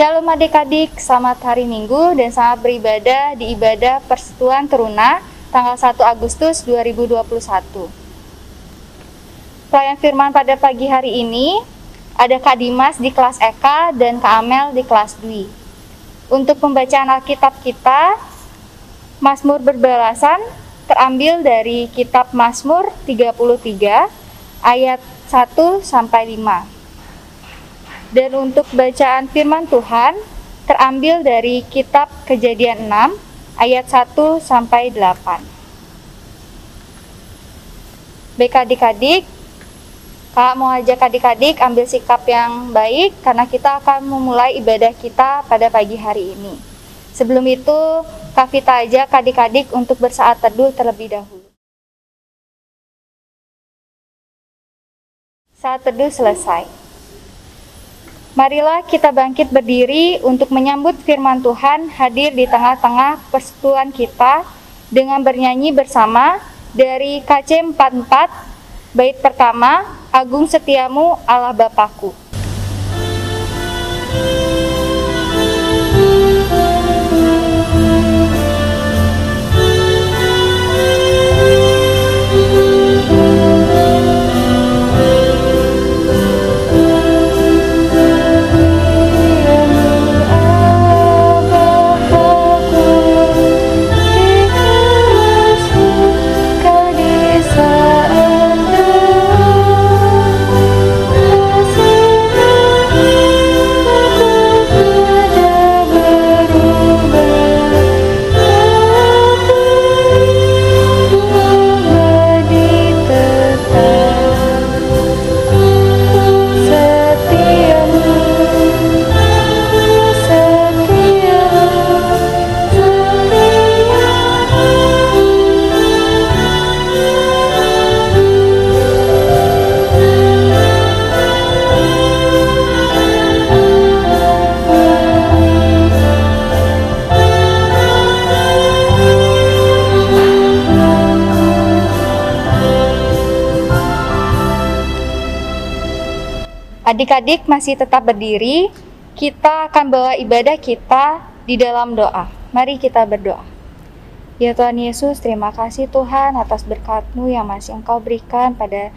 Shalom adik-adik, selamat hari Minggu dan selamat beribadah di ibadah Persekutuan Teruna tanggal 1 Agustus 2021. Pelayan firman pada pagi hari ini ada Kak Dimas di kelas Eka dan Kak Amel di kelas Dwi. Untuk pembacaan Alkitab kita, Mazmur berbalasan terambil dari kitab Mazmur 33 ayat 1 sampai 5. Dan untuk bacaan firman Tuhan terambil dari kitab Kejadian 6 ayat 1 sampai 8. Baik adik-adik, Kak mau ajak adik-adik ambil sikap yang baik karena kita akan memulai ibadah kita pada pagi hari ini. Sebelum itu, Kak Vita ajak adik-adik untuk bersaat teduh terlebih dahulu. Saat teduh selesai. Marilah kita bangkit berdiri untuk menyambut firman Tuhan hadir di tengah-tengah persekutuan kita dengan bernyanyi bersama dari KC 44, bait pertama, Agung Setiamu Allah Bapakku. Adik-adik masih tetap berdiri, kita akan bawa ibadah kita di dalam doa. Mari kita berdoa. Ya Tuhan Yesus, terima kasih Tuhan atas berkat-Mu yang masih Engkau berikan pada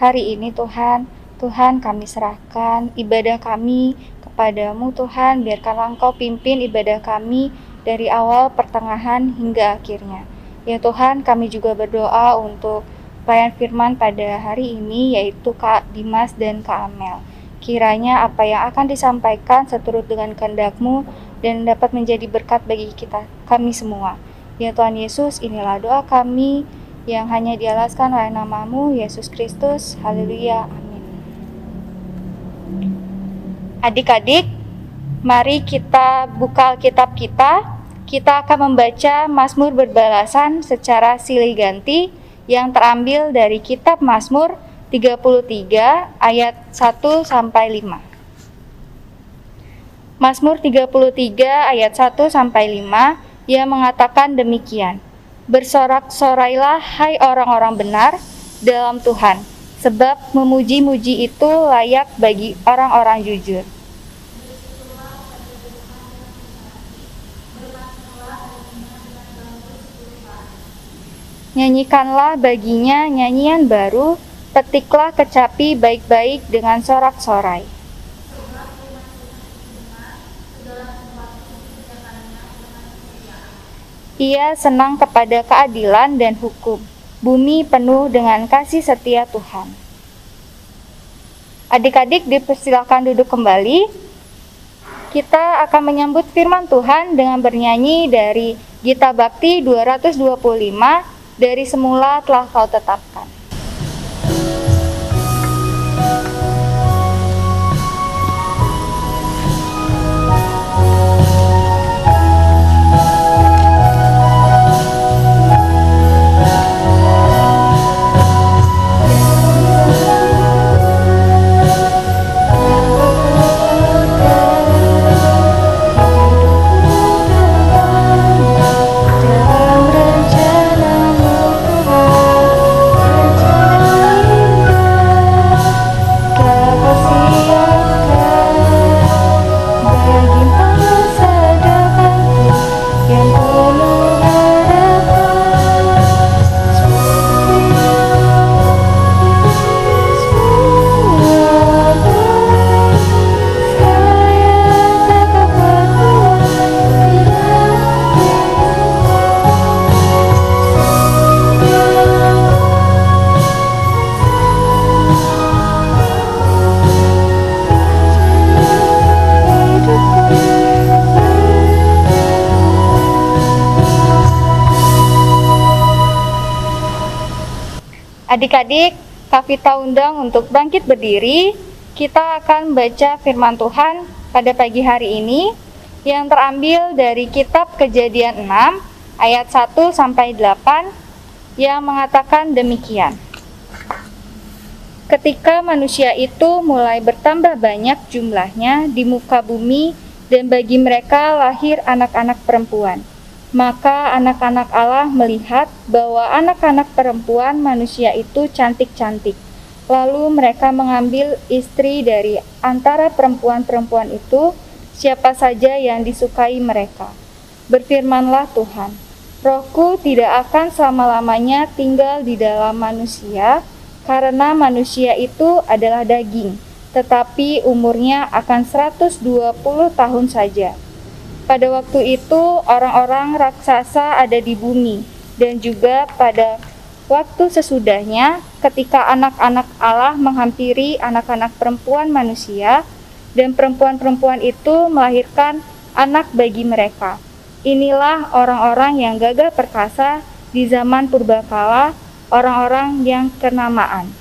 hari ini Tuhan. Tuhan, kami serahkan ibadah kami kepadamu Tuhan, biarkanlah Engkau pimpin ibadah kami dari awal, pertengahan, hingga akhirnya. Ya Tuhan, kami juga berdoa untuk pelayan firman pada hari ini yaitu Kak Dimas dan Kak Amel. Kiranya apa yang akan disampaikan seturut dengan kehendak-Mu dan dapat menjadi berkat bagi kami semua. Ya Tuhan Yesus, inilah doa kami yang hanya dialaskan oleh nama-Mu, Yesus Kristus. Haleluya, amin. Adik-adik, mari kita buka Alkitab kita. Kita akan membaca Mazmur berbalasan secara silih ganti yang terambil dari kitab Mazmur 33 ayat 1 sampai 5. Mazmur 33 ayat 1 sampai 5 yang mengatakan demikian. Bersorak-sorailah hai orang-orang benar dalam Tuhan, sebab memuji-muji itu layak bagi orang-orang jujur. Nyanyikanlah baginya nyanyian baru, petiklah kecapi baik-baik dengan sorak-sorai. Ia senang kepada keadilan dan hukum, bumi penuh dengan kasih setia Tuhan. Adik-adik dipersilakan duduk kembali. Kita akan menyambut firman Tuhan dengan bernyanyi dari Gita Bakti 225, dari semula telah Kau tetapkan. Adik-adik, Kak Vita undang untuk bangkit berdiri. Kita akan baca firman Tuhan pada pagi hari ini yang terambil dari kitab Kejadian 6 ayat 1 sampai 8 yang mengatakan demikian. Ketika manusia itu mulai bertambah banyak jumlahnya di muka bumi dan bagi mereka lahir anak-anak perempuan, maka anak-anak Allah melihat bahwa anak-anak perempuan manusia itu cantik-cantik. Lalu mereka mengambil istri dari antara perempuan-perempuan itu, siapa saja yang disukai mereka. Berfirmanlah Tuhan, Rohku tidak akan selama-lamanya tinggal di dalam manusia, karena manusia itu adalah daging, tetapi umurnya akan 120 tahun saja. Pada waktu itu orang-orang raksasa ada di bumi, dan juga pada waktu sesudahnya ketika anak-anak Allah menghampiri anak-anak perempuan manusia, dan perempuan-perempuan itu melahirkan anak bagi mereka. Inilah orang-orang yang gagah perkasa di zaman purbakala, orang-orang yang kenamaan.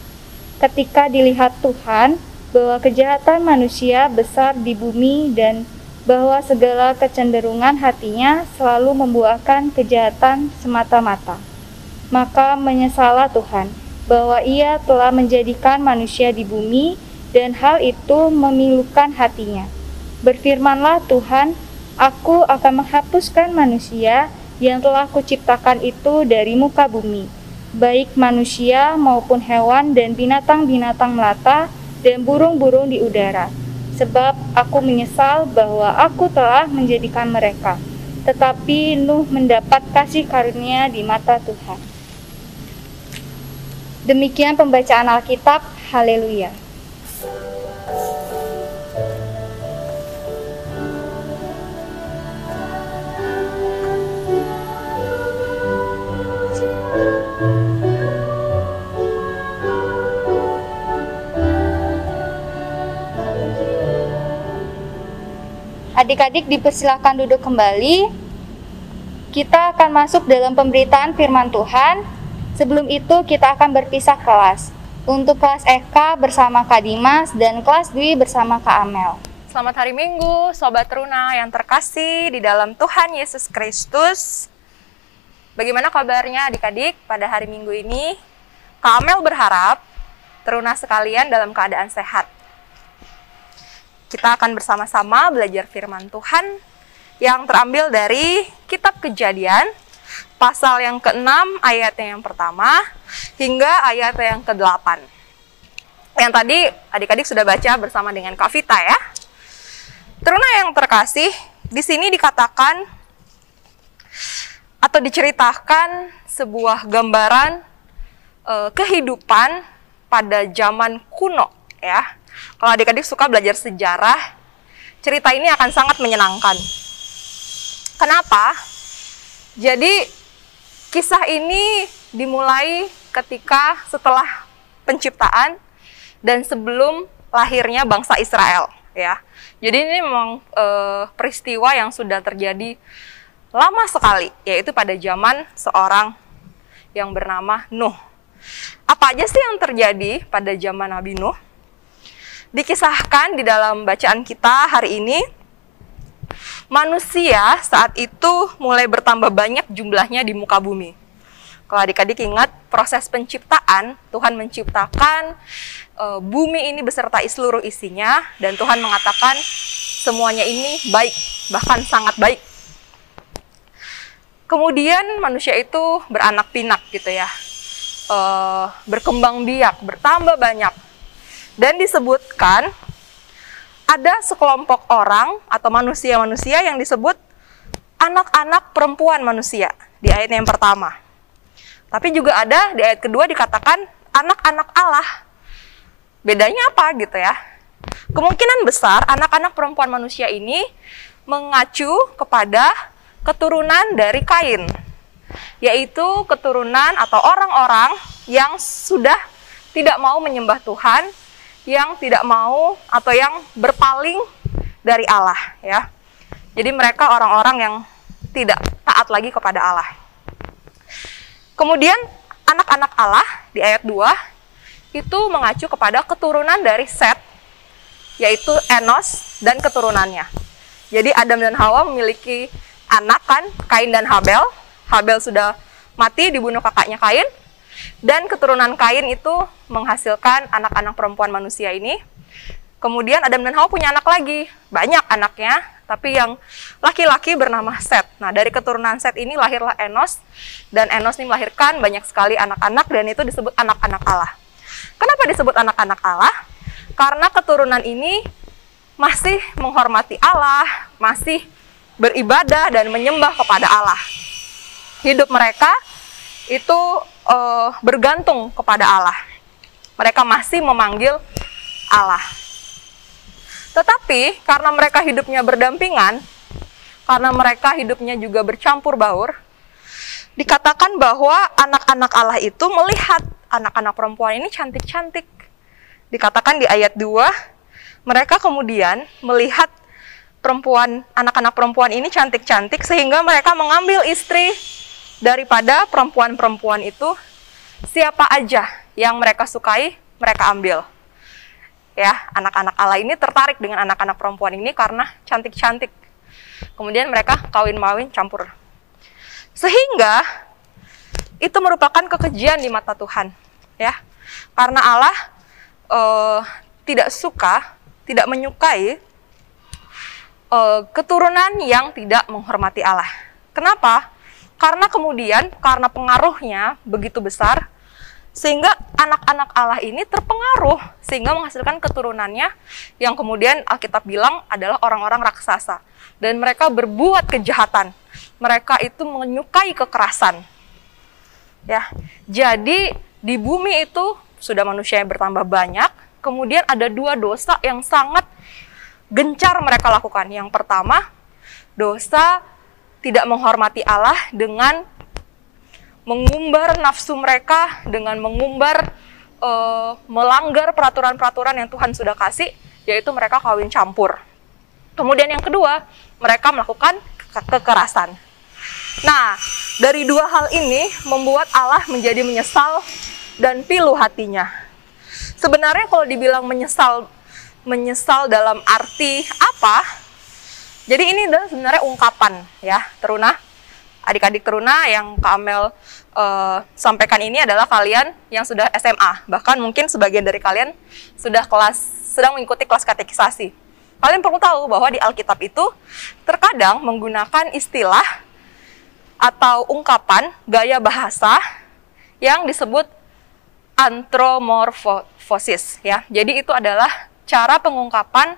Ketika dilihat Tuhan bahwa kejahatan manusia besar di bumi dan bahwa segala kecenderungan hatinya selalu membuahkan kejahatan semata-mata, maka menyesallah Tuhan bahwa Ia telah menjadikan manusia di bumi, dan hal itu memilukan hatinya. Berfirmanlah Tuhan, Aku akan menghapuskan manusia yang telah kuciptakan itu dari muka bumi, baik manusia maupun hewan dan binatang-binatang melata dan burung-burung di udara. Sebab aku menyesal bahwa aku telah menjadikan mereka. Tetapi Nuh mendapat kasih karunia di mata Tuhan. Demikian pembacaan Alkitab. Haleluya. Adik-adik dipersilakan duduk kembali. Kita akan masuk dalam pemberitaan firman Tuhan. Sebelum itu kita akan berpisah kelas. Untuk kelas EK bersama Kak Dimas dan kelas Dwi bersama Kak Amel. Selamat hari Minggu, Sobat Teruna yang terkasih di dalam Tuhan Yesus Kristus. Bagaimana kabarnya adik-adik pada hari Minggu ini? Kak Amel berharap Teruna sekalian dalam keadaan sehat. Kita akan bersama-sama belajar firman Tuhan yang terambil dari kitab Kejadian, pasal yang ke-6 ayatnya yang pertama hingga ayat yang ke-8. Yang tadi adik-adik sudah baca bersama dengan Kak Vita ya. Teruna yang terkasih, di sini dikatakan atau diceritakan sebuah gambaran kehidupan pada zaman kuno ya. Kalau adik-adik suka belajar sejarah, cerita ini akan sangat menyenangkan. Kenapa? Jadi, kisah ini dimulai ketika setelah penciptaan dan sebelum lahirnya bangsa Israel. Ya, jadi ini memang peristiwa yang sudah terjadi lama sekali, yaitu pada zaman seorang yang bernama Nuh. Apa aja sih yang terjadi pada zaman Nabi Nuh? Dikisahkan di dalam bacaan kita hari ini, manusia saat itu mulai bertambah banyak jumlahnya di muka bumi. Kalau adik-adik ingat proses penciptaan, Tuhan menciptakan bumi ini beserta seluruh isinya, dan Tuhan mengatakan semuanya ini baik, bahkan sangat baik. Kemudian manusia itu beranak pinak gitu ya, berkembang biak, bertambah banyak. Dan disebutkan ada sekelompok orang atau manusia-manusia yang disebut anak-anak perempuan manusia di ayat yang pertama. Tapi juga ada di ayat kedua dikatakan anak-anak Allah. Bedanya apa gitu ya? Kemungkinan besar anak-anak perempuan manusia ini mengacu kepada keturunan dari Kain, yaitu keturunan atau orang-orang yang sudah tidak mau menyembah Tuhan, yang tidak mau atau yang berpaling dari Allah ya. Jadi mereka orang-orang yang tidak taat lagi kepada Allah. Kemudian anak-anak Allah di ayat 2 itu mengacu kepada keturunan dari Set, yaitu Enos dan keturunannya. Jadi Adam dan Hawa memiliki anak kan, Kain dan Habel. Habel sudah mati dibunuh kakaknya Kain, dan keturunan Kain itu menghasilkan anak-anak perempuan manusia ini. Kemudian Adam dan Hawa punya anak lagi, banyak anaknya, tapi yang laki-laki bernama Set. Nah, dari keturunan Set ini lahirlah Enos, dan Enos ini melahirkan banyak sekali anak-anak, dan itu disebut anak-anak Allah. Kenapa disebut anak-anak Allah? Karena keturunan ini masih menghormati Allah, masih beribadah dan menyembah kepada Allah. Hidup mereka itu bergantung kepada Allah. Mereka masih memanggil Allah. Tetapi karena mereka hidupnya berdampingan, karena mereka hidupnya juga bercampur baur, dikatakan bahwa anak-anak Allah itu melihat anak-anak perempuan ini cantik-cantik. Dikatakan di ayat 2, mereka kemudian melihat anak-anak perempuan ini cantik-cantik, sehingga mereka mengambil istri daripada perempuan-perempuan itu. Siapa aja yang mereka sukai, mereka ambil. Ya, anak-anak Allah ini tertarik dengan anak-anak perempuan ini karena cantik-cantik. Kemudian mereka kawin-mawin campur. Sehingga itu merupakan kekejian di mata Tuhan, ya. Karena Allah tidak menyukai keturunan yang tidak menghormati Allah. Kenapa? Karena kemudian, karena pengaruhnya begitu besar, sehingga anak-anak Allah ini terpengaruh, sehingga menghasilkan keturunannya yang kemudian Alkitab bilang adalah orang-orang raksasa. Dan mereka berbuat kejahatan. Mereka itu menyukai kekerasan. Ya, jadi di bumi itu sudah manusia yang bertambah banyak, kemudian ada 2 dosa yang sangat gencar mereka lakukan. Yang pertama, dosa tidak menghormati Allah dengan mengumbar nafsu mereka, dengan melanggar peraturan-peraturan yang Tuhan sudah kasih, yaitu mereka kawin campur. Kemudian yang kedua, mereka melakukan kekerasan. Nah, dari 2 hal ini membuat Allah menjadi menyesal dan pilu hatinya. Sebenarnya kalau dibilang menyesal dalam arti apa? Jadi ini adalah sebenarnya ungkapan, ya, Teruna. Adik-adik Teruna yang Kak Amel sampaikan ini adalah kalian yang sudah SMA. Bahkan mungkin sebagian dari kalian sedang mengikuti kelas katekisasi. Kalian perlu tahu bahwa di Alkitab itu terkadang menggunakan istilah atau ungkapan gaya bahasa yang disebut antromorfosis, ya. Jadi itu adalah cara pengungkapan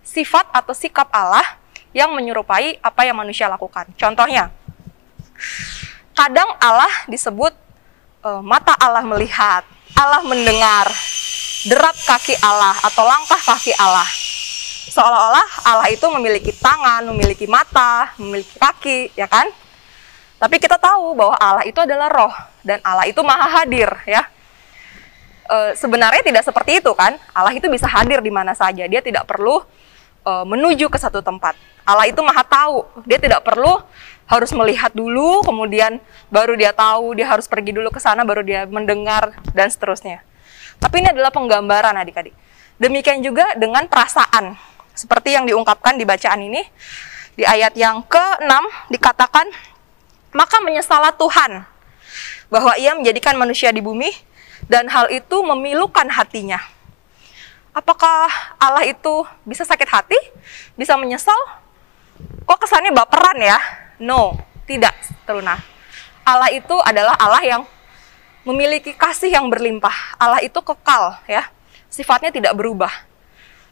sifat atau sikap Allah yang menyerupai apa yang manusia lakukan. Contohnya, kadang Allah disebut mata Allah melihat, Allah mendengar, derap kaki Allah atau langkah kaki Allah. Seolah-olah Allah itu memiliki tangan, memiliki mata, memiliki kaki, ya kan? Tapi kita tahu bahwa Allah itu adalah roh dan Allah itu maha hadir, ya. Sebenarnya tidak seperti itu kan? Allah itu bisa hadir di mana saja. Dia tidak perlu menuju ke satu tempat. Allah itu maha tahu. Dia tidak perlu harus melihat dulu, kemudian baru dia tahu, dia harus pergi dulu ke sana, baru dia mendengar, dan seterusnya. Tapi ini adalah penggambaran adik-adik. Demikian juga dengan perasaan. Seperti yang diungkapkan di bacaan ini, di ayat yang ke-6 dikatakan, maka menyesallah Tuhan bahwa ia menjadikan manusia di bumi, dan hal itu memilukan hatinya. Apakah Allah itu bisa sakit hati? Bisa menyesal? Kok kesannya baperan ya? No, tidak, Teruna. Allah itu adalah Allah yang memiliki kasih yang berlimpah. Allah itu kekal, ya. Sifatnya tidak berubah.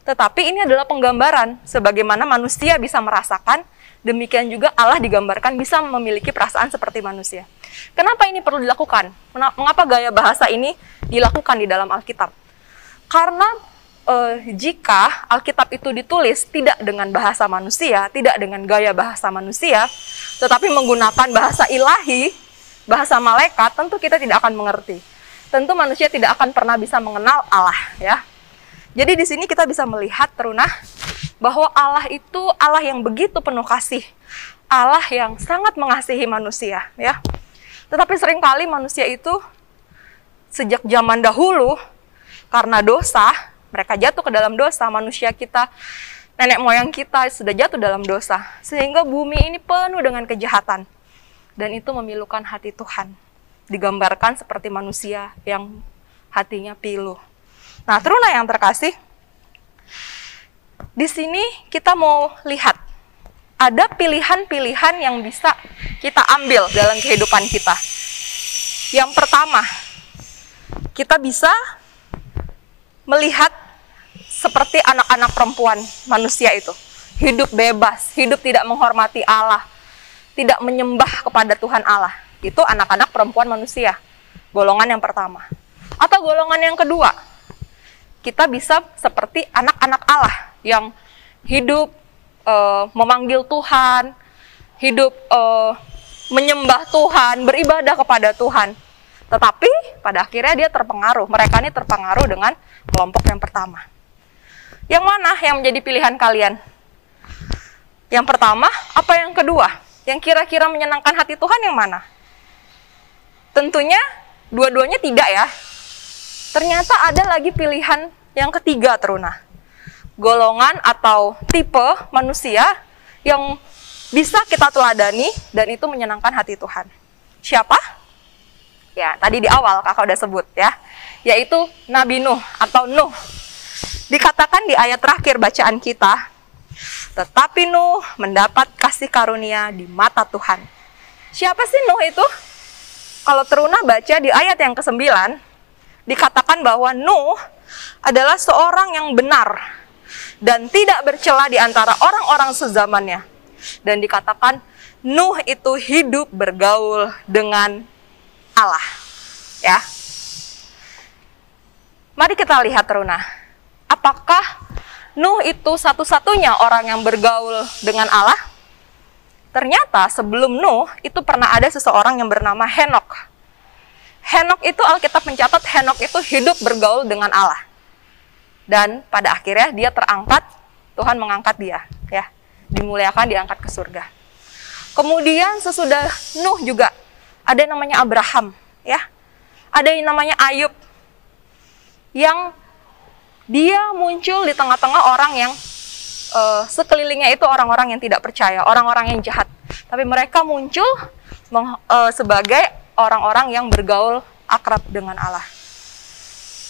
Tetapi ini adalah penggambaran sebagaimana manusia bisa merasakan, demikian juga Allah digambarkan bisa memiliki perasaan seperti manusia. Kenapa ini perlu dilakukan? Mengapa gaya bahasa ini dilakukan di dalam Alkitab? Karena jika Alkitab itu ditulis tidak dengan bahasa manusia, tidak dengan gaya bahasa manusia, tetapi menggunakan bahasa ilahi, bahasa malaikat, tentu kita tidak akan mengerti. Tentu manusia tidak akan pernah bisa mengenal Allah, ya. Jadi di sini kita bisa melihat, Teruna, bahwa Allah itu Allah yang begitu penuh kasih, Allah yang sangat mengasihi manusia, ya. Tetapi seringkali manusia itu sejak zaman dahulu, karena dosa, mereka jatuh ke dalam dosa, manusia kita, nenek moyang kita sudah jatuh dalam dosa. Sehingga bumi ini penuh dengan kejahatan. Dan itu memilukan hati Tuhan. Digambarkan seperti manusia yang hatinya pilu. Nah, teruna yang terkasih, di sini kita mau lihat, ada pilihan-pilihan yang bisa kita ambil dalam kehidupan kita. Yang pertama, kita bisa melihat seperti anak-anak perempuan manusia itu. Hidup bebas, hidup tidak menghormati Allah, tidak menyembah kepada Tuhan Allah. Itu anak-anak perempuan manusia, golongan yang pertama. Atau golongan yang kedua, kita bisa seperti anak-anak Allah yang hidup memanggil Tuhan, hidup menyembah Tuhan, beribadah kepada Tuhan. Tetapi pada akhirnya dia terpengaruh. Mereka ini terpengaruh dengan kelompok yang pertama. Yang mana yang menjadi pilihan kalian? Yang pertama, apa yang kedua? Yang kira-kira menyenangkan hati Tuhan yang mana? Tentunya dua-duanya tidak ya. Ternyata ada lagi pilihan yang ketiga, teruna. Golongan atau tipe manusia yang bisa kita teladani dan itu menyenangkan hati Tuhan. Siapa? Ya, tadi di awal kakak udah sebut ya, yaitu Nabi Nuh atau Nuh. Dikatakan di ayat terakhir bacaan kita, tetapi Nuh mendapat kasih karunia di mata Tuhan. Siapa sih Nuh itu? Kalau teruna baca di ayat yang ke-9, dikatakan bahwa Nuh adalah seorang yang benar dan tidak bercela di antara orang-orang sezamannya. Dan dikatakan Nuh itu hidup bergaul dengan Allah. Ya. Mari kita lihat teruna. Apakah Nuh itu satu-satunya orang yang bergaul dengan Allah? Ternyata sebelum Nuh itu pernah ada seseorang yang bernama Henok. Henok itu Alkitab mencatat Henok itu hidup bergaul dengan Allah. Dan pada akhirnya dia terangkat, Tuhan mengangkat dia, ya. Dimuliakan, diangkat ke surga. Kemudian sesudah Nuh juga ada yang namanya Abraham, ya. Ada yang namanya Ayub. Yang dia muncul di tengah-tengah orang yang sekelilingnya itu orang-orang yang tidak percaya, orang-orang yang jahat. Tapi mereka muncul sebagai orang-orang yang bergaul akrab dengan Allah.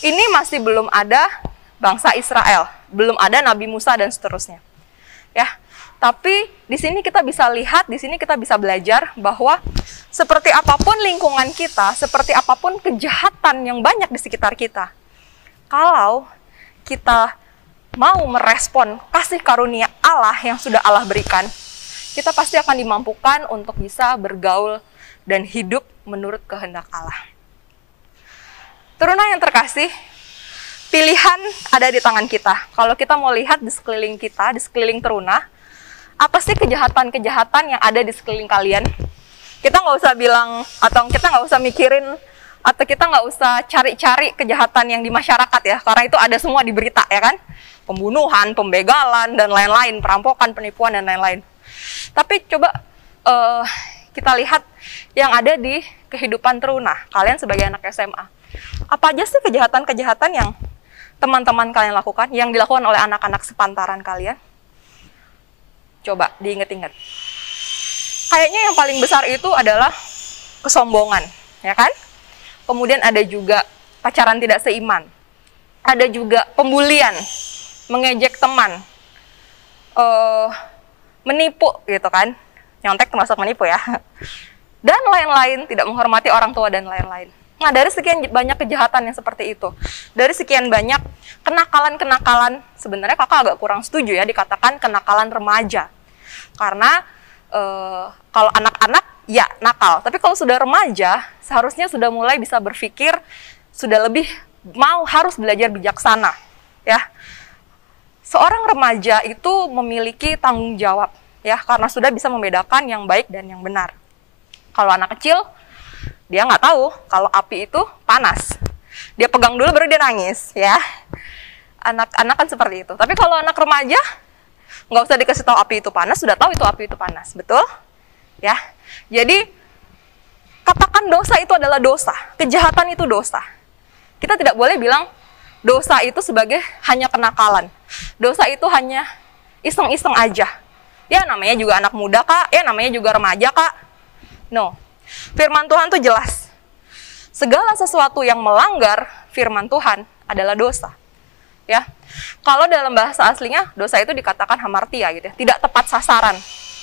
Ini masih belum ada bangsa Israel, belum ada Nabi Musa dan seterusnya. Ya, tapi di sini kita bisa lihat, di sini kita bisa belajar bahwa seperti apapun lingkungan kita, seperti apapun kejahatan yang banyak di sekitar kita, kalau kita mau merespon kasih karunia Allah yang sudah Allah berikan, kita pasti akan dimampukan untuk bisa bergaul dan hidup menurut kehendak Allah. Teruna yang terkasih, pilihan ada di tangan kita. Kalau kita mau lihat di sekeliling kita, di sekeliling teruna, apa sih kejahatan-kejahatan yang ada di sekeliling kalian? Kita nggak usah bilang, atau kita nggak usah mikirin, atau kita nggak usah cari-cari kejahatan yang di masyarakat ya, karena itu ada semua di berita ya kan? Pembunuhan, pembegalan, dan lain-lain, perampokan, penipuan, dan lain-lain. Tapi coba kita lihat yang ada di kehidupan teruna, kalian sebagai anak SMA. Apa aja sih kejahatan-kejahatan yang teman-teman kalian lakukan, yang dilakukan oleh anak-anak sepantaran kalian? Coba diinget-inget. Kayaknya yang paling besar itu adalah kesombongan, ya kan? Kemudian ada juga pacaran tidak seiman. Ada juga pembulian, mengejek teman, menipu gitu kan. Nyontek termasuk menipu ya. Dan lain-lain, tidak menghormati orang tua dan lain-lain. Nah, dari sekian banyak kejahatan yang seperti itu, dari sekian banyak kenakalan-kenakalan, sebenarnya kakak agak kurang setuju ya dikatakan kenakalan remaja. Karena kalau anak-anak ya nakal, tapi kalau sudah remaja seharusnya sudah mulai bisa berpikir, sudah lebih harus belajar bijaksana, ya. Seorang remaja itu memiliki tanggung jawab, ya, karena sudah bisa membedakan yang baik dan yang benar. Kalau anak kecil, dia nggak tahu kalau api itu panas. Dia pegang dulu baru dia nangis, ya. Anak-anak kan seperti itu. Tapi kalau anak remaja, nggak usah dikasih tahu api itu panas, sudah tahu itu api itu panas, betul? Ya. Jadi Katakan dosa itu adalah dosa, kejahatan itu dosa. Kita tidak boleh bilang dosa itu sebagai hanya kenakalan. Dosa itu hanya iseng-iseng aja. Ya namanya juga anak muda kak, ya namanya juga remaja kak. No, firman Tuhan tuh jelas. Segala sesuatu yang melanggar firman Tuhan adalah dosa. Ya, kalau dalam bahasa aslinya dosa itu dikatakan hamartia gitu ya, tidak tepat sasaran.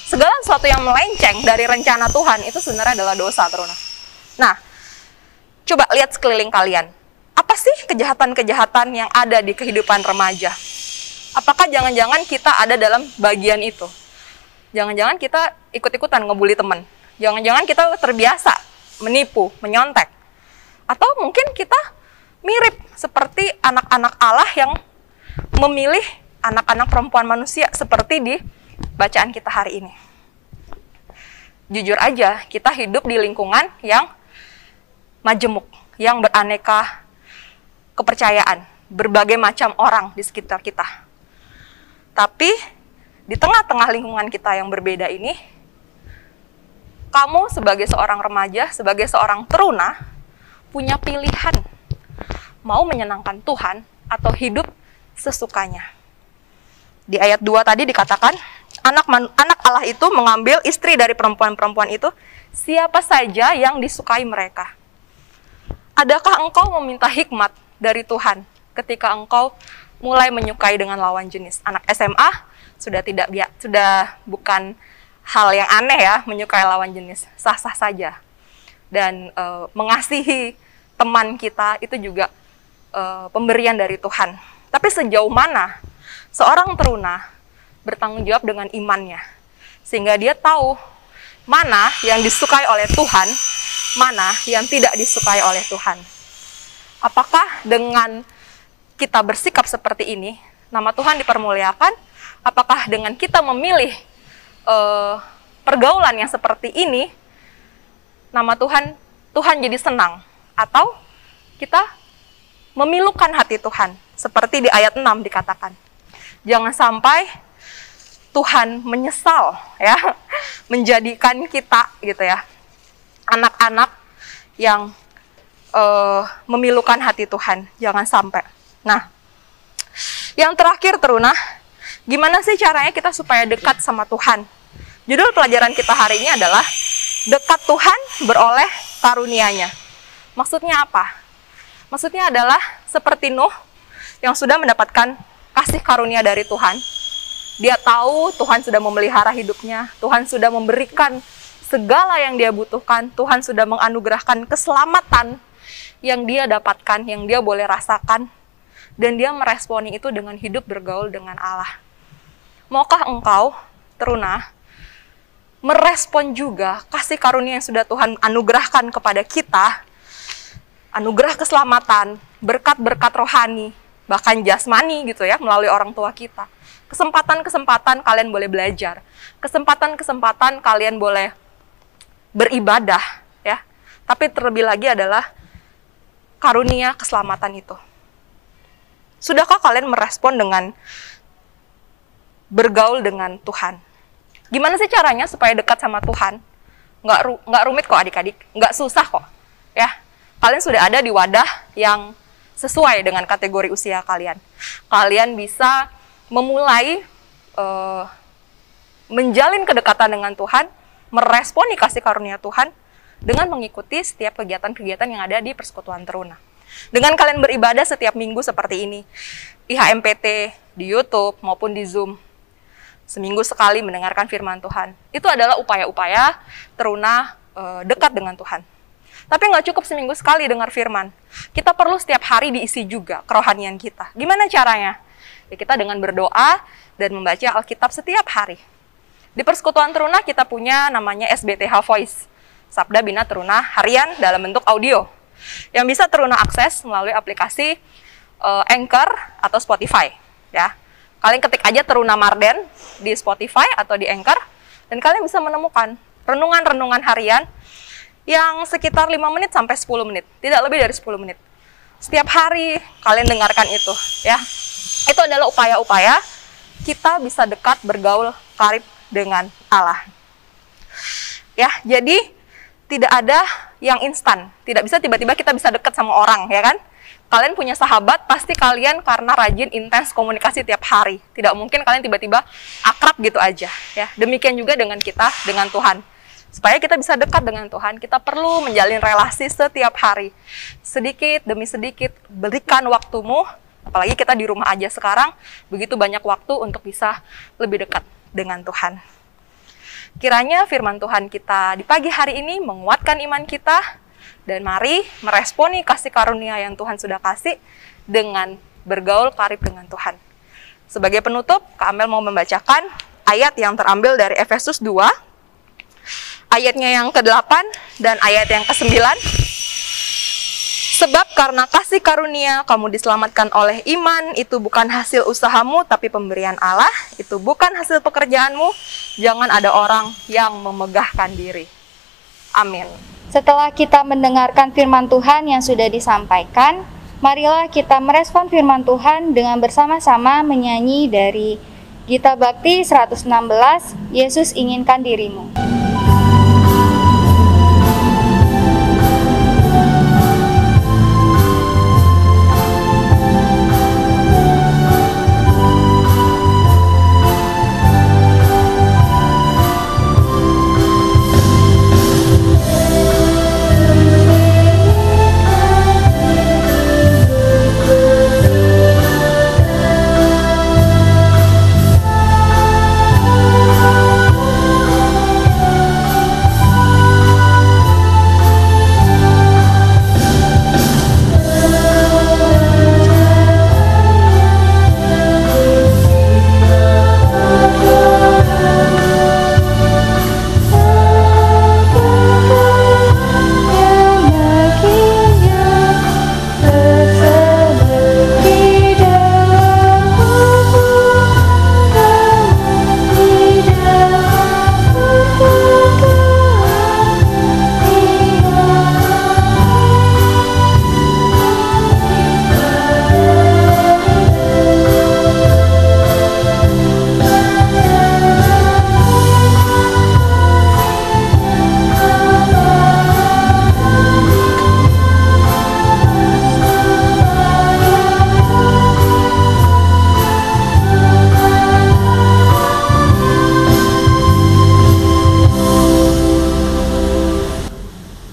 Segala sesuatu yang melenceng dari rencana Tuhan itu sebenarnya adalah dosa, Teruna. Nah, coba lihat sekeliling kalian. Apa sih kejahatan-kejahatan yang ada di kehidupan remaja? Apakah jangan-jangan kita ada dalam bagian itu? Jangan-jangan kita ikut-ikutan ngebully teman. Jangan-jangan kita terbiasa menipu, menyontek. Atau mungkin kita mirip seperti anak-anak Allah yang memilih anak-anak perempuan manusia seperti di bacaan kita hari ini. Jujur aja, kita hidup di lingkungan yang majemuk, yang beraneka kepercayaan, berbagai macam orang di sekitar kita. Tapi di tengah-tengah lingkungan kita yang berbeda ini, kamu sebagai seorang remaja, sebagai seorang teruna, punya pilihan mau menyenangkan Tuhan atau hidup sesukanya. Di ayat 2 tadi dikatakan, anak Allah itu mengambil istri dari perempuan-perempuan itu, siapa saja yang disukai mereka. Adakah engkau meminta hikmat dari Tuhan ketika engkau mulai menyukai dengan lawan jenis? Anak SMA sudah bukan hal yang aneh ya, menyukai lawan jenis, sah-sah saja. Dan mengasihi teman kita itu juga pemberian dari Tuhan. Tapi sejauh mana seorang teruna bertanggung jawab dengan imannya, sehingga dia tahu mana yang disukai oleh Tuhan, mana yang tidak disukai oleh Tuhan. Apakah dengan kita bersikap seperti ini, nama Tuhan dipermuliakan? Apakah dengan kita memilih pergaulan yang seperti ini, nama Tuhan jadi senang? Atau kita memilukan hati Tuhan, seperti di ayat 6 dikatakan. Jangan sampai Tuhan menyesal ya, menjadikan kita gitu ya, anak-anak yang memilukan hati Tuhan. Jangan sampai. Nah, yang terakhir teruna, gimana sih caranya kita supaya dekat sama Tuhan? Judul pelajaran kita hari ini adalah dekat Tuhan beroleh karunia-Nya. Maksudnya apa? Maksudnya adalah seperti Nuh yang sudah mendapatkan kasih karunia dari Tuhan. Dia tahu Tuhan sudah memelihara hidupnya, Tuhan sudah memberikan segala yang dia butuhkan, Tuhan sudah menganugerahkan keselamatan yang dia dapatkan, yang dia boleh rasakan, dan dia meresponi itu dengan hidup bergaul dengan Allah. Maukah engkau, teruna, merespon juga kasih karunia yang sudah Tuhan anugerahkan kepada kita, anugerah keselamatan, berkat-berkat rohani, bahkan jasmani gitu ya, melalui orang tua kita. Kesempatan-kesempatan kalian boleh belajar, kesempatan-kesempatan kalian boleh beribadah ya. Tapi terlebih lagi adalah karunia keselamatan itu. Sudahkah kalian merespon dengan bergaul dengan Tuhan? Gimana sih caranya supaya dekat sama Tuhan? Nggak rumit kok adik-adik, nggak susah kok ya. Kalian sudah ada di wadah yang sesuai dengan kategori usia kalian. Kalian bisa memulai menjalin kedekatan dengan Tuhan, meresponi kasih karunia Tuhan dengan mengikuti setiap kegiatan-kegiatan yang ada di Persekutuan Teruna. Dengan kalian beribadah setiap minggu seperti ini, IHMPT di YouTube maupun di Zoom, seminggu sekali mendengarkan firman Tuhan. Itu adalah upaya-upaya teruna dekat dengan Tuhan. Tapi nggak cukup seminggu sekali dengar firman. Kita perlu setiap hari diisi juga kerohanian kita. Gimana caranya? Ya kita dengan berdoa dan membaca Alkitab setiap hari. Di Persekutuan Teruna kita punya namanya SBTH Voice, Sabda Bina Teruna Harian dalam bentuk audio, yang bisa teruna akses melalui aplikasi Anchor atau Spotify. Ya, kalian ketik aja Teruna Marden di Spotify atau di Anchor, dan kalian bisa menemukan renungan-renungan harian yang sekitar 5 menit sampai 10 menit, tidak lebih dari 10 menit. Setiap hari kalian dengarkan itu, ya. Itu adalah upaya-upaya kita bisa dekat bergaul karib dengan Allah. Ya, jadi tidak ada yang instan. Tidak bisa tiba-tiba kita bisa dekat sama orang, ya kan? Kalian punya sahabat, pasti kalian karena rajin intens komunikasi tiap hari. Tidak mungkin kalian tiba-tiba akrab gitu aja, ya. Demikian juga dengan kita, dengan Tuhan. Supaya kita bisa dekat dengan Tuhan, kita perlu menjalin relasi setiap hari. Sedikit demi sedikit, berikan waktumu, apalagi kita di rumah aja sekarang, begitu banyak waktu untuk bisa lebih dekat dengan Tuhan. Kiranya firman Tuhan kita di pagi hari ini menguatkan iman kita, dan mari meresponi kasih karunia yang Tuhan sudah kasih dengan bergaul karib dengan Tuhan. Sebagai penutup, Kak Amel mau membacakan ayat yang terambil dari Efesus 2, ayatnya yang ke-8 dan ayat yang ke-9. Sebab karena kasih karunia kamu diselamatkan oleh iman, itu bukan hasil usahamu tapi pemberian Allah, itu bukan hasil pekerjaanmu, jangan ada orang yang memegahkan diri. Amin. Setelah kita mendengarkan firman Tuhan yang sudah disampaikan, marilah kita merespon firman Tuhan dengan bersama-sama menyanyi dari Gita Bakti 116, Yesus inginkan dirimu.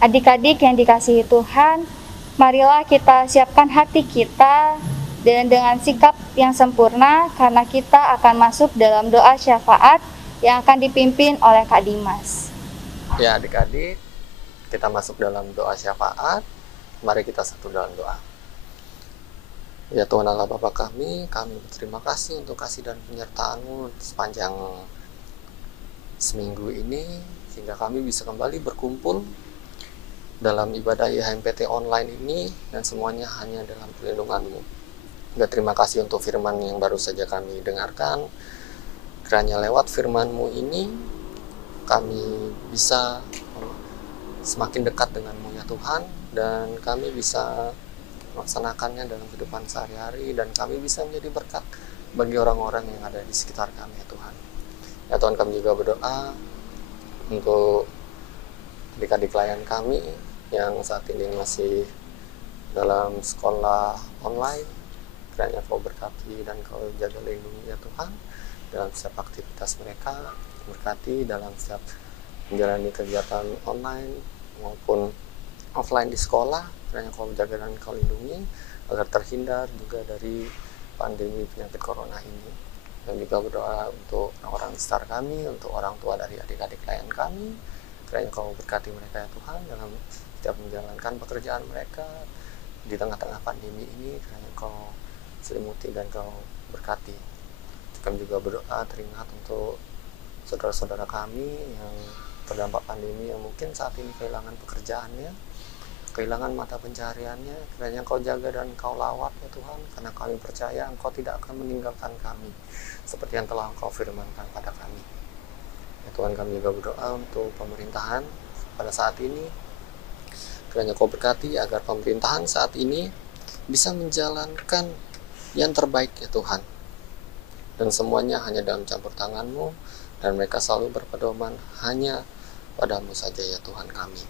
Adik-adik yang dikasihi Tuhan, marilah kita siapkan hati kita dan dengan sikap yang sempurna karena kita akan masuk dalam doa syafaat yang akan dipimpin oleh Kak Dimas. Ya adik-adik, kita masuk dalam doa syafaat. Mari kita satu dalam doa. Ya Tuhan Allah Bapa kami berterima kasih untuk kasih dan penyertaan-Mu sepanjang seminggu ini, sehingga kami bisa kembali berkumpul dalam ibadah IHMPT online ini, dan semuanya hanya dalam perlindungan-Mu. Juga terima kasih untuk firman yang baru saja kami dengarkan. Kiranya lewat firman-Mu ini, kami bisa semakin dekat dengan-Mu ya Tuhan, dan kami bisa melaksanakannya dalam kehidupan sehari-hari, dan kami bisa menjadi berkat bagi orang-orang yang ada di sekitar kami ya Tuhan. Ya Tuhan, kami juga berdoa untuk adik-adik klien kami yang saat ini masih dalam sekolah online. Kiranya Kau berkati dan Kau jaga lindungi ya Tuhan dalam setiap aktivitas mereka, berkati dalam setiap menjalani kegiatan online maupun offline di sekolah. Kiranya Kau jaga dan Kau lindungi agar terhindar juga dari pandemi penyakit corona ini. Dan juga berdoa untuk orang-orang sekitar kami, untuk orang tua dari adik-adik klien kami. Kiranya Kau berkati mereka ya Tuhan dalam setiap menjalankan pekerjaan mereka di tengah-tengah pandemi ini. Kiranya Kau selimuti dan Kau berkati. Kami juga berdoa teringat untuk saudara-saudara kami yang terdampak pandemi, yang mungkin saat ini kehilangan pekerjaannya, kehilangan mata pencahariannya. Kiranya Kau jaga dan Kau lawat ya Tuhan, karena kami percaya Engkau tidak akan meninggalkan kami seperti yang telah Engkau firmankan pada kami. Ya Tuhan, kami juga berdoa untuk pemerintahan pada saat ini. Kiranya Kau berkati agar pemerintahan saat ini bisa menjalankan yang terbaik ya Tuhan. Dan semuanya hanya dalam campur tangan-Mu, dan mereka selalu berpedoman hanya pada-Mu saja ya Tuhan kami.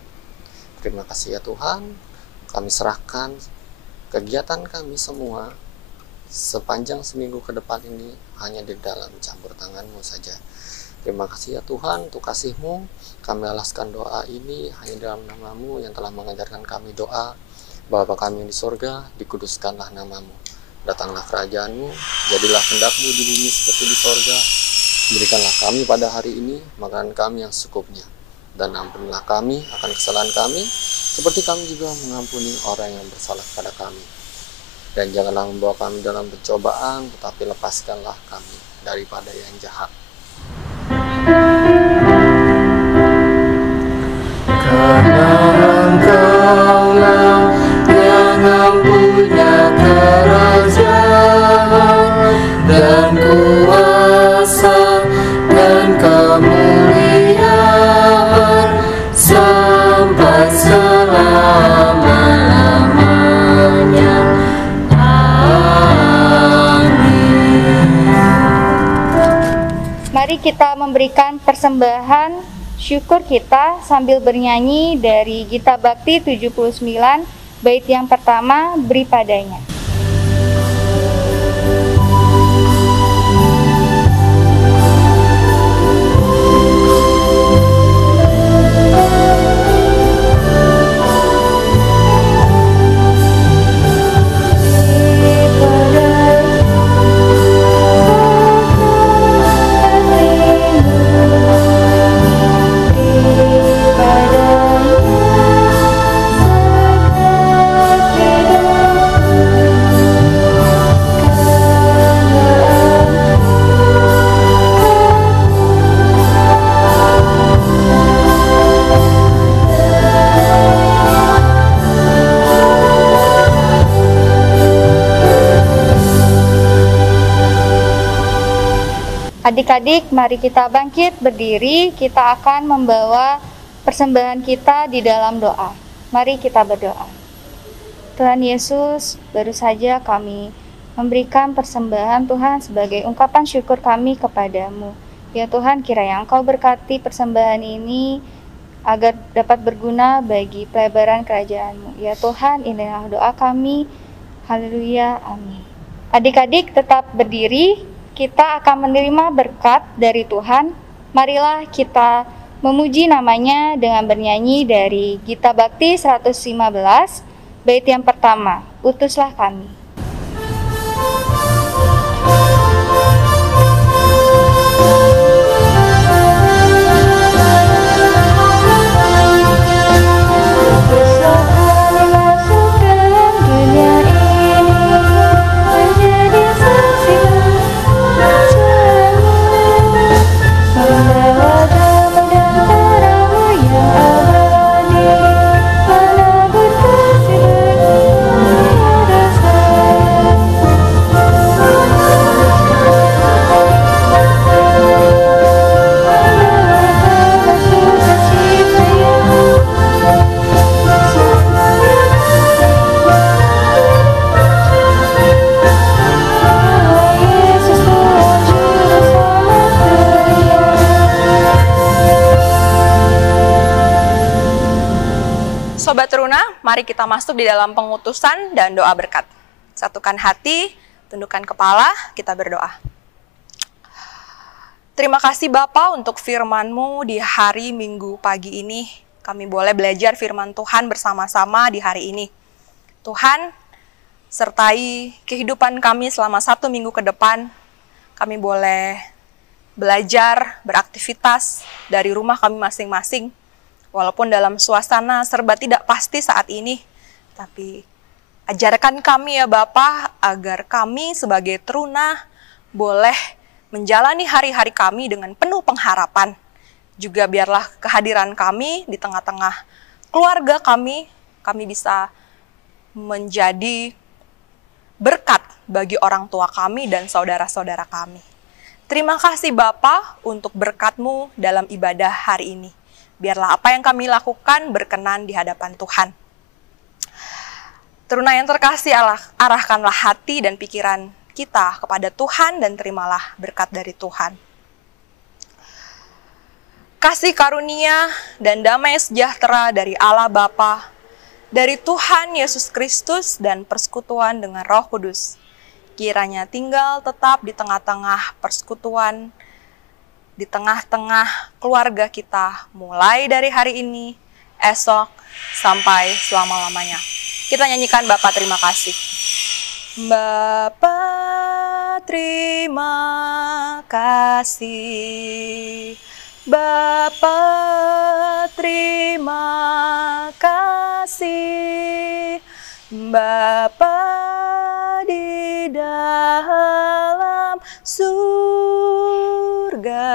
Terima kasih ya Tuhan, kami serahkan kegiatan kami semua sepanjang seminggu ke depan ini hanya di dalam campur tangan-Mu saja. Terima kasih ya Tuhan untuk kasih-Mu. Kami alaskan doa ini hanya dalam nama-Mu yang telah mengajarkan kami doa. Bapa kami yang di sorga, dikuduskanlah nama-Mu. Datanglah kerajaan-Mu, jadilah kehendak-Mu di bumi seperti di sorga. Berikanlah kami pada hari ini makanan kami yang secukupnya. Dan ampunilah kami akan kesalahan kami, seperti kami juga mengampuni orang yang bersalah kepada kami. Dan janganlah membawa kami dalam pencobaan, tetapi lepaskanlah kami daripada yang jahat. Karena Engkaulah yang mempunyai kerajaan dan kuasa dan kemuliaan sampai selama-lamanya. Amin. Mari kita memberikan persembahan syukur kita sambil bernyanyi dari Gita Bakti 79, bait yang pertama, Beri Padanya. Adik-adik, mari kita bangkit berdiri, kita akan membawa persembahan kita di dalam doa. Mari kita berdoa. Tuhan Yesus, baru saja kami memberikan persembahan Tuhan sebagai ungkapan syukur kami kepadamu. Ya Tuhan, kiranya Engkau berkati persembahan ini agar dapat berguna bagi pelebaran kerajaan-Mu. Ya Tuhan, inilah doa kami. Haleluya, amin. Adik-adik tetap berdiri. Kita akan menerima berkat dari Tuhan. Marilah kita memuji namanya dengan bernyanyi dari Gita Bakti 115, bait yang pertama, Utuslah Kami. Sobat Teruna, mari kita masuk di dalam pengutusan dan doa berkat. Satukan hati, tundukkan kepala, kita berdoa. Terima kasih Bapa untuk firman-Mu di hari Minggu pagi ini. Kami boleh belajar firman Tuhan bersama-sama di hari ini. Tuhan, sertai kehidupan kami selama 1 minggu ke depan. Kami boleh belajar, beraktivitas dari rumah kami masing-masing. Walaupun dalam suasana serba tidak pasti saat ini, tapi ajarkan kami ya Bapa, agar kami sebagai teruna boleh menjalani hari-hari kami dengan penuh pengharapan. Juga biarlah kehadiran kami di tengah-tengah keluarga kami bisa menjadi berkat bagi orang tua kami dan saudara-saudara kami. Terima kasih Bapa untuk berkat-Mu dalam ibadah hari ini. Biarlah apa yang kami lakukan berkenan di hadapan Tuhan. Teruna yang terkasih, arahkanlah hati dan pikiran kita kepada Tuhan dan terimalah berkat dari Tuhan. kasih karunia dan damai sejahtera dari Allah Bapa, dari Tuhan Yesus Kristus dan persekutuan dengan Roh Kudus, kiranya tinggal tetap di tengah-tengah persekutuan, di tengah-tengah keluarga kita, mulai dari hari ini, esok, sampai selama-lamanya. Kita nyanyikan Bapa terima kasih. Bapa terima kasih, Bapa terima kasih, Bapa di dalam surga,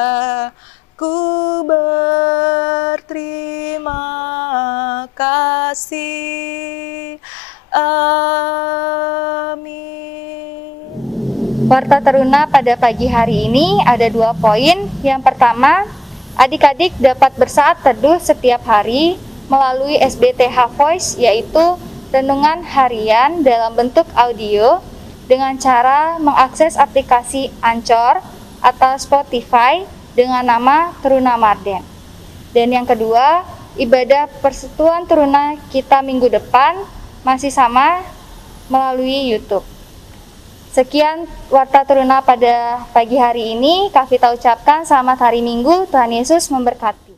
ku berterima kasih. Amin. Warta Teruna pada pagi hari ini ada 2 poin. Yang pertama, adik-adik dapat bersaat teduh setiap hari melalui SBTH Voice, yaitu renungan harian dalam bentuk audio dengan cara mengakses aplikasi Anchor atau Spotify dengan nama Teruna Marden. Dan yang kedua, ibadah Persekutuan Teruna kita minggu depan masih sama melalui YouTube. Sekian Warta Teruna pada pagi hari ini. Kak Vita ucapkan selamat hari Minggu. Tuhan Yesus memberkati.